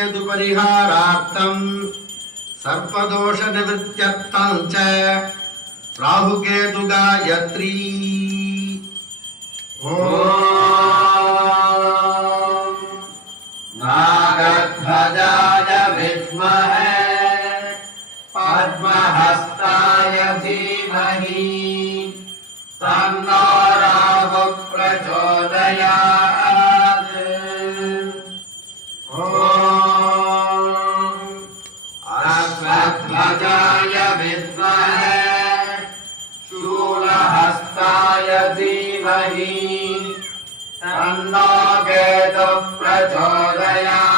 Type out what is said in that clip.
राहुकेतु परिहारार्थं सर्पदोष निवृत्त्यर्थं च राहुकेतु गायत्री। नागध्वजाय विद्महे पद्महस्ताय धीमहि तन्नो राहुः प्रचोदयात्। अश्वध्वजाय विद्महे शूलहस्ताय धीमहि तन्नो केतुः प्रचोदयात्।